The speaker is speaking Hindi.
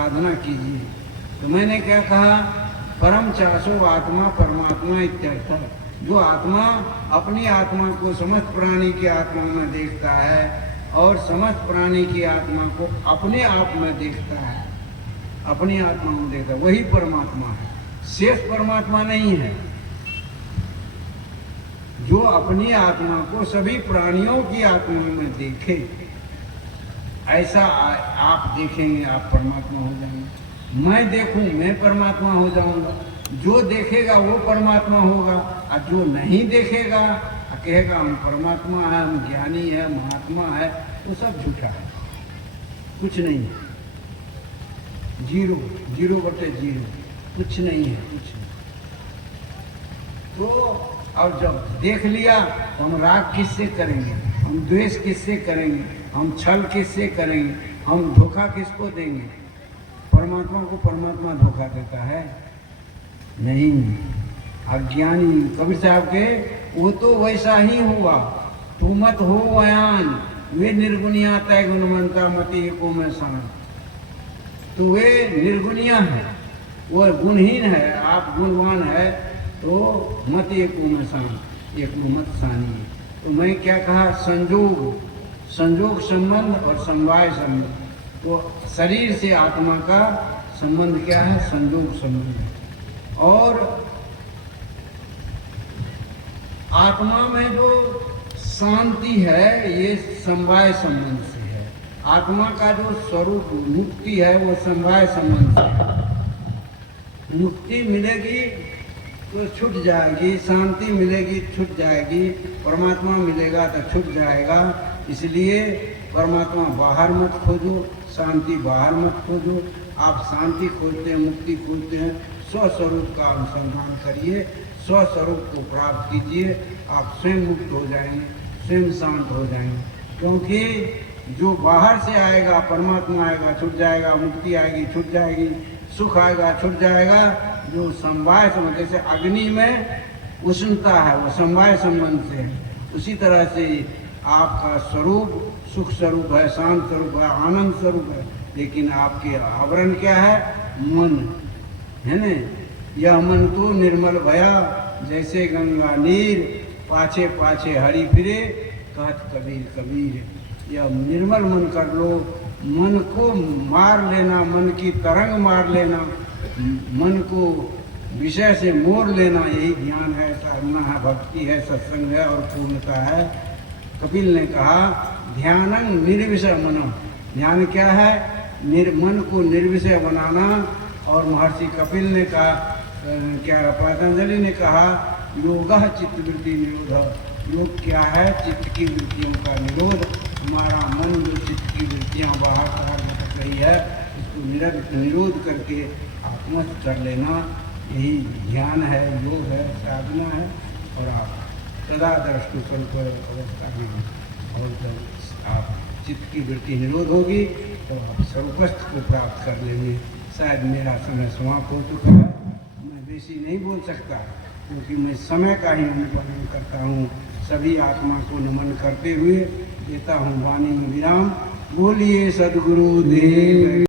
साधना कीजिए। तो मैंने क्या कहा, परम चासो आत्मा परमात्मा इत्यर्थ। जो आत्मा अपनी आत्मा को समस्त प्राणी की आत्मा में देखता है और समस्त प्राणी की आत्मा को अपने आप में देखता है, अपनी आत्मा में देखता है, वही परमात्मा है, शेष परमात्मा नहीं है। जो अपनी आत्मा को सभी प्राणियों की आत्मा में देखे, ऐसा आप देखेंगे, आप परमात्मा हो जाएंगे। मैं देखूं, मैं परमात्मा हो जाऊंगा। जो देखेगा वो परमात्मा होगा, और जो नहीं देखेगा कहेगा हम परमात्मा है, हम ज्ञानी है, महात्मा है, वो सब झूठा है, कुछ नहीं है। जीरो, 0/0, कुछ नहीं है, कुछ नहीं। तो और जब देख लिया तो हम राग किससे करेंगे, हम द्वेष किससे करेंगे, हम छल किससे करेंगे, हम धोखा किसको देंगे? परमात्मा को परमात्मा धोखा देता है? नहीं। अज्ञानी कबीर साहब के, वो तो वैसा ही हुआ, तू मत हो बयान, वे निर्गुनिया तय गुणवंता मति एको में सान। तो वे निर्गुनिया है, वो गुणहीन है, आप गुणवान है, तो मत एको में सान, एक मत सानी। तो मैं क्या कहा, संजोग संबंध और समवाय संबंध। तो शरीर से आत्मा का संबंध क्या है? संजोग संबंध। और आत्मा में जो शांति है ये समवाय संबंध से है। आत्मा का जो स्वरूप मुक्ति है वो समवाय संबंध से है। मुक्ति मिलेगी तो छूट जाएगी, शांति मिलेगी छूट जाएगी, परमात्मा मिलेगा तो छूट जाएगा। इसलिए परमात्मा बाहर मत खोजो, शांति बाहर मत खोजो। आप शांति खोजते हैं, मुक्ति खोजते हैं, स्वस्वरूप का अनुसंधान करिए, स्वस्वरूप को प्राप्त कीजिए, आप स्वयं मुक्त हो जाएंगे, स्वयं शांत हो जाएंगे। क्योंकि जो बाहर से आएगा, परमात्मा आएगा छूट जाएगा, मुक्ति आएगी छूट जाएगी, सुख आएगा छूट जाएगा। जो समवाय संबंध, जैसे अग्नि में उष्णता है वो समवाय संबंध से है, उसी तरह से आपका स्वरूप सुख स्वरूप है, शांत स्वरूप है, आनंद स्वरूप है। लेकिन आपके आवरण क्या है? मन है न। यह मन तो निर्मल भया जैसे गंगा नीर, पाछे पाछे हरि फिरे, कहत कबीर कबीर। यह निर्मल मन कर लो, मन को मार लेना, मन की तरंग मार लेना, मन को विषय से मोड़ लेना, यही ज्ञान है, साधना है, भक्ति है, सत्संग है और पूर्णता है। कपिल ने कहा ध्यानं निर्विषय मनम। ध्यान क्या है? मन को निर्विषय बनाना। और महर्षि कपिल ने कहा, क्या पतंजलि ने कहा, योगः चित्तवृत्ति निरोध। योग क्या है? चित्त की वृत्तियों का निरोध। हमारा मन जो चित्त की वृत्तियाँ बाहर भटक रही है, इसको निरोध करके आत्मस्थ कर लेना, यही ध्यान है, योग है, साधना है। और आप सदा दृष्टि स्वरूप अवस्था में, और जब आप चित्त की वृत्ति निरोध होगी तो आप स्वरूपस्थ को प्राप्त कर लेंगे। शायद मेरा समय समाप्त हो चुका है, मैं बेसी नहीं बोल सकता क्योंकि मैं समय का ही अनुपालन करता हूँ। सभी आत्मा को नमन करते हुए देता हूँ वाणी में विराम। बोलिए सद्गुरु देव।